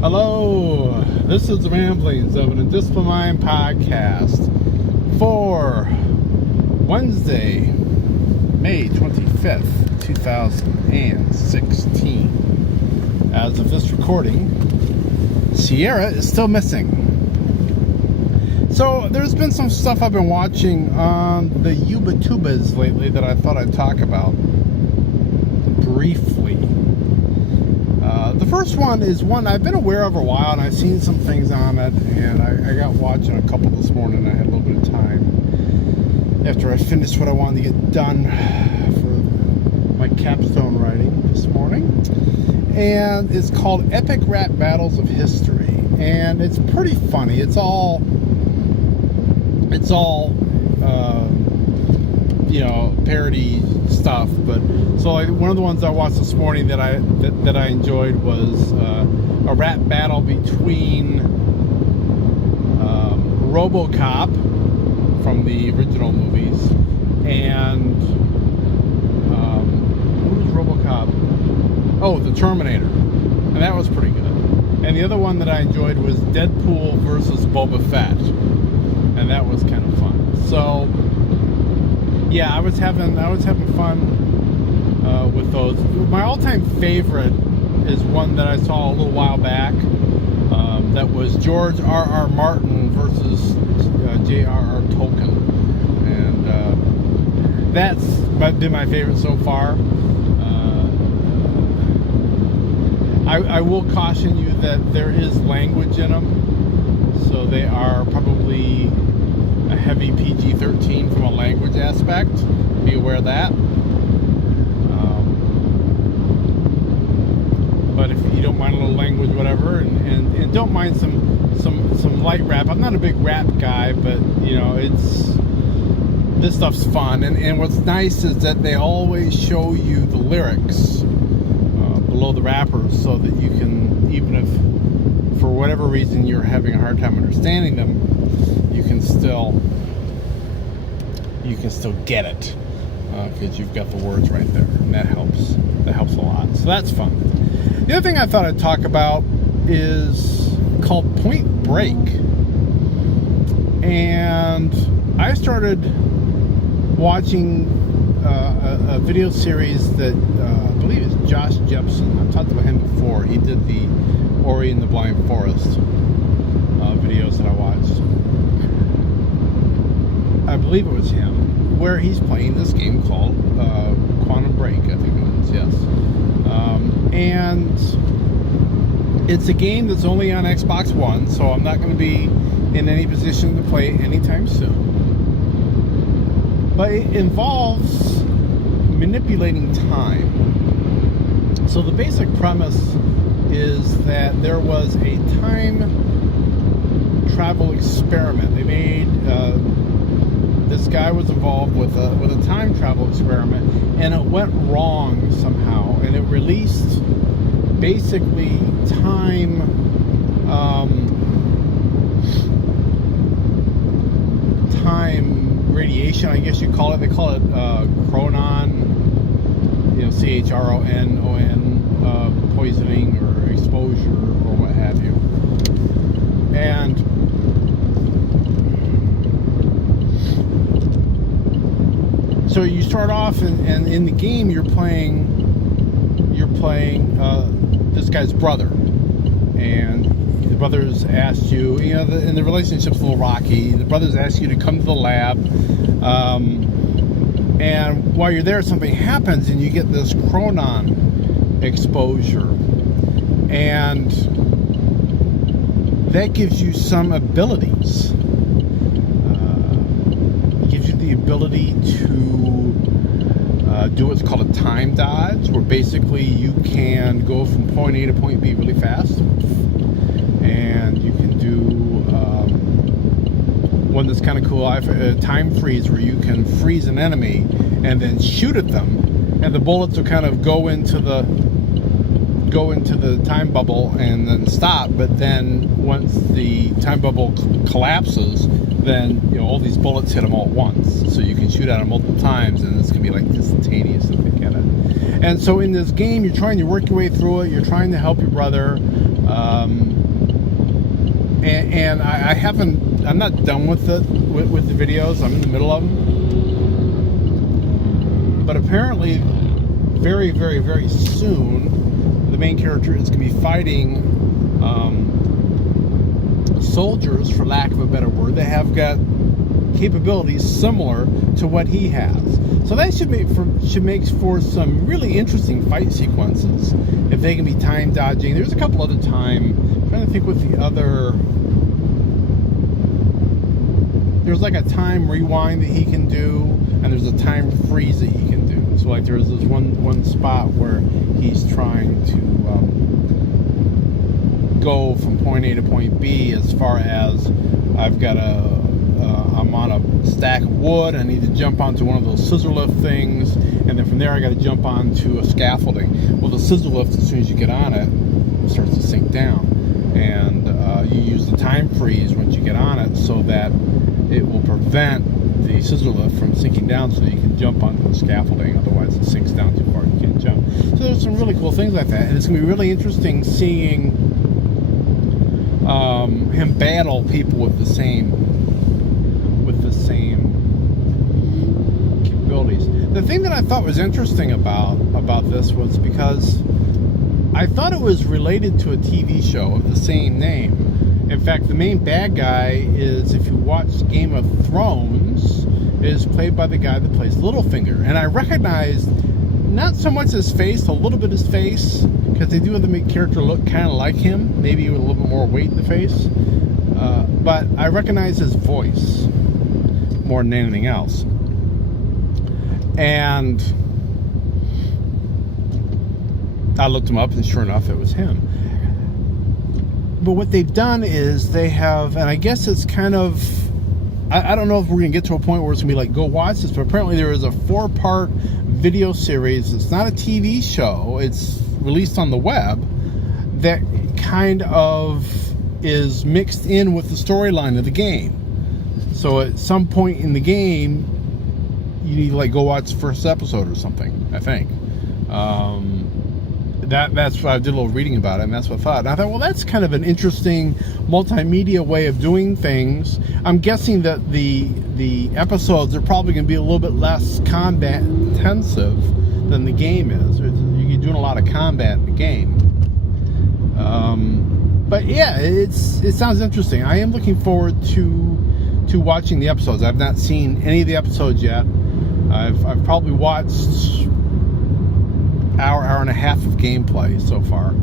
Hello, this is the Ramblings of an Indisciplined Mind podcast for Wednesday, May 25th, 2016. As of this recording, Sierra is still missing. So there's been some stuff I've been watching on the YouTubers lately that I thought I'd talk about briefly. The first one is one I've been aware of a while, and I've seen some things on it, and I got watching a couple this morning. I had a little bit of time after I finished what I wanted to get done for my capstone writing this morning, and it's called Epic Rap Battles of History, and it's pretty funny. It's all parody stuff, but so like one of the ones I watched this morning that I enjoyed was a rap battle between RoboCop from the original movies and who was RoboCop? Oh, the Terminator, and that was pretty good. And the other one that I enjoyed was Deadpool versus Boba Fett, and that was kind of fun. So yeah, I was having fun with those. My all-time favorite is one that I saw a little while back. That was George R.R. Martin versus J.R.R. Tolkien, and that's been my favorite so far. I will caution you that there is language in them, so they are probably a heavy PG-13 from a language aspect. Be aware of that. But if you don't mind a little language, whatever, and don't mind some light rap. I'm not a big rap guy, but this stuff's fun. And what's nice is that they always show you the lyrics below the rappers, so that you can, even if for whatever reason you're having a hard time understanding them, you can still get it because you've got the words right there, and that helps a lot. So that's fun. The other thing I thought I'd talk about is called Point Break, and I started watching a video series that I believe is Josh Jepson. I've talked about him before. He did the Ori and the Blind Forest videos that I watched. I believe it was him, where he's playing this game called Quantum Break, I think it is, yes. And it's a game that's only on Xbox One, so I'm not going to be in any position to play it anytime soon. But it involves manipulating time. So the basic premise is that there was a time travel experiment. They made this guy was involved with a time travel experiment, and it went wrong somehow, and it released basically time radiation, I guess you call it. They call it chronon, CHRONON, poisoning or exposure or what have you. And so you start off, and in the game you're playing this guy's brother, and the brothers asked you, and the relationship's a little rocky. The brothers asked you to come to the lab, and while you're there, something happens, and you get this chronon exposure, and that gives you some abilities. It gives you the ability to do what's called a time dodge, where basically you can go from point A to point B really fast, and you can do one that's kind of cool, a time freeze, where you can freeze an enemy and then shoot at them, and the bullets will kind of go into the time bubble and then stop. But then once the time bubble collapses, then all these bullets hit them all at once, so you can shoot at them multiple times, and it's gonna be like instantaneous if they get it. And so in this game, you're trying to work your way through it. You're trying to help your brother. And I'm not done with the videos. I'm in the middle of them. But apparently, very, very, very soon, the main character is going to be fighting soldiers, for lack of a better word, that have got capabilities similar to what he has. So that should make for some really interesting fight sequences if they can be time dodging. There's a couple other I'm trying to think what the other. There's like a time rewind that he can do, and there's a time freeze that he can do. So like there's this one spot where he's trying to go from point A to point B, as far as I'm on a stack of wood, I need to jump onto one of those scissor lift things, and then from there I got to jump onto a scaffolding. Well, the scissor lift, as soon as you get on it, starts to sink down, and you use the time freeze once you get on it so that it will prevent the scissor lift from sinking down, so that you can jump onto the scaffolding. Otherwise it sinks down too far, you can't jump. So there's some really cool things like that, and it's going to be really interesting seeing him battle people with the same capabilities. The thing that I thought was interesting about this was because I thought it was related to a TV show of the same name. In fact, the main bad guy is, if you watch Game of Thrones, is played by the guy that plays Littlefinger. And I recognized not so much his face, a little bit his face, because they do have the main character look kind of like him, maybe with a little bit more weight in the face. But I recognize his voice more than anything else. And I looked him up, and sure enough, it was him. But what they've done is they have, and I guess it's kind of, I don't know if we're going to get to a point where it's going to be like, go watch this, but apparently there is a 4-part video series. It's not a TV show. It's released on the web that kind of is mixed in with the storyline of the game. So at some point in the game, you need to like go watch the first episode or something, I think. That's what I did a little reading about it, and that's what I thought. And I thought, well, that's kind of an interesting multimedia way of doing things. I'm guessing that the episodes are probably going to be a little bit less combat intensive than the game is. You're doing a lot of combat in the game. But yeah, it sounds interesting. I am looking forward to watching the episodes. I've not seen any of the episodes yet. I've probably watched hour and a half of gameplay so far,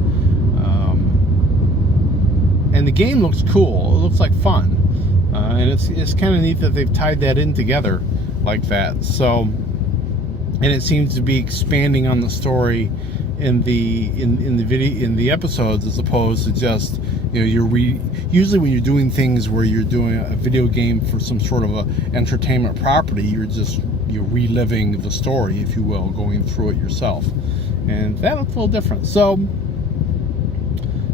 and the game looks cool. It looks like fun, and it's kind of neat that they've tied that in together like that. So, and it seems to be expanding on the story in the episodes, as opposed to just, you know, usually when you're doing things where you're doing a video game for some sort of a entertainment property, you're reliving the story, if you will, going through it yourself. And that looks a little different. So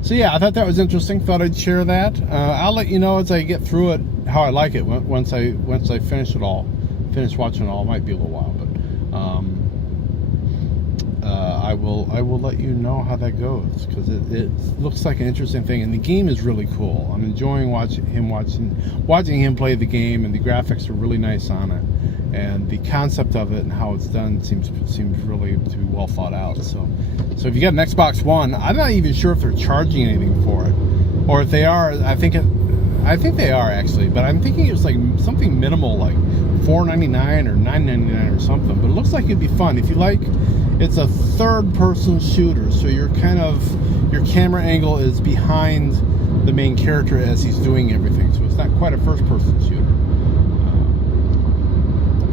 yeah, I thought that was interesting. Thought I'd share that. I'll let you know as I get through it how I like it. Once I finish watching it all. It might be a little while, but I will let you know how that goes, because it looks like an interesting thing, and the game is really cool. I'm enjoying watching him play the game, and the graphics are really nice on it. And the concept of it and how it's done seems really to be well thought out. So if you got an Xbox One, I'm not even sure if they're charging anything for it, or if they are. I think they are actually, but I'm thinking it's like something minimal, like $4.99 or $9.99 or something. But it looks like it'd be fun if you like. It's a third-person shooter, so your camera angle is behind the main character as he's doing everything. So it's not quite a first-person shooter.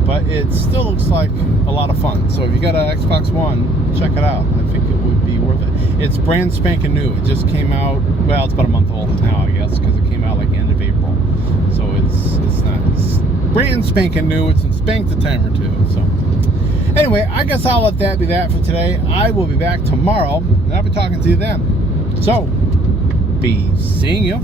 But it still looks like a lot of fun. So if you got an Xbox One, check it out. I think it would be worth it. It's brand spanking new. It just came out, well, it's about a month old now, I guess, because it came out like end of April. So it's brand spanking new. It's in spanked a time or two. So anyway, I guess I'll let that be that for today. I will be back tomorrow, and I'll be talking to you then. So, be seeing you.